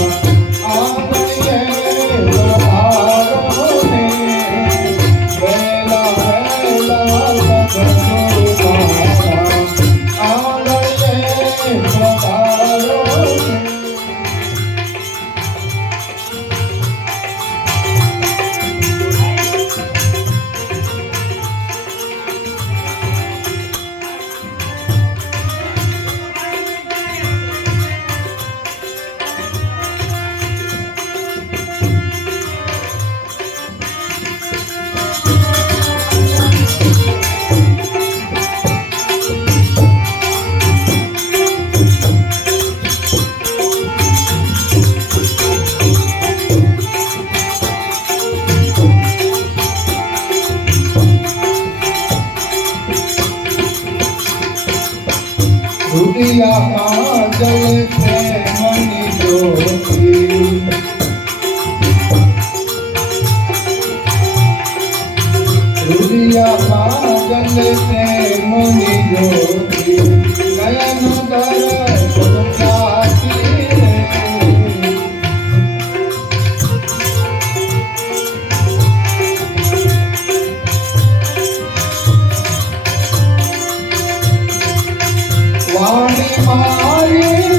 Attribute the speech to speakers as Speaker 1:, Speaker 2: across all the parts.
Speaker 1: Thank you. પિયા કાજલ છે money જોતી રુદિયા કાજલ છે મની જોતી Hare Hare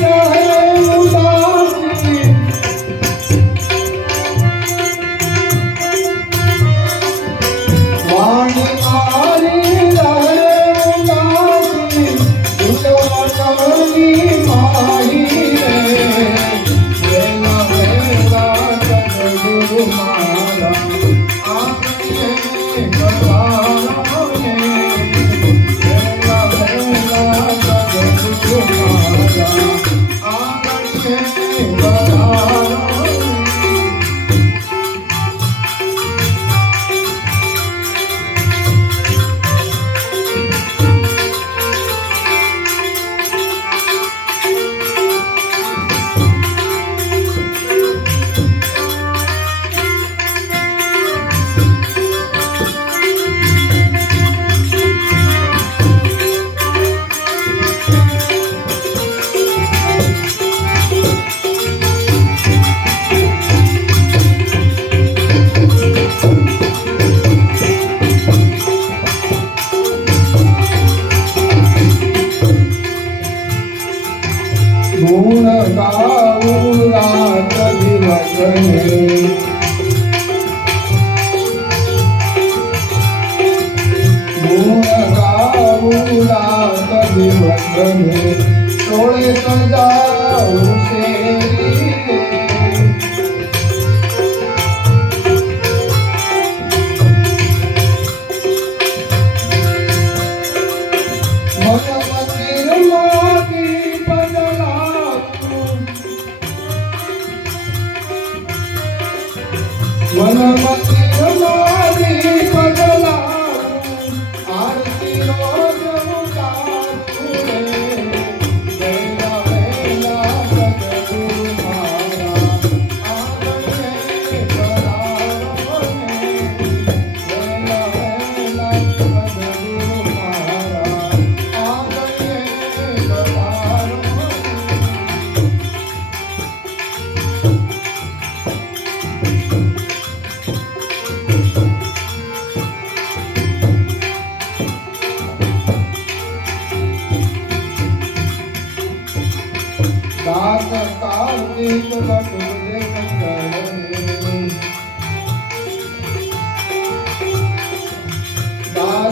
Speaker 1: ગુણ ગાવું રાત દિવસ ગુણ ગાવું રાત દિવસ ટોળે સજાવું છે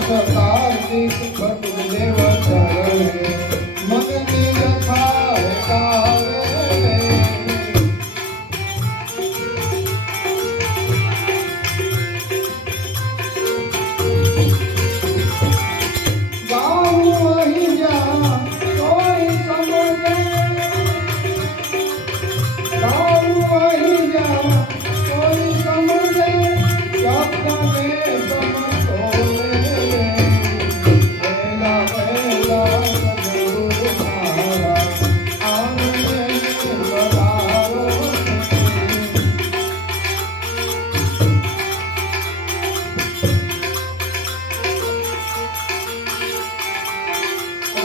Speaker 1: कार्तिक भट देव चरण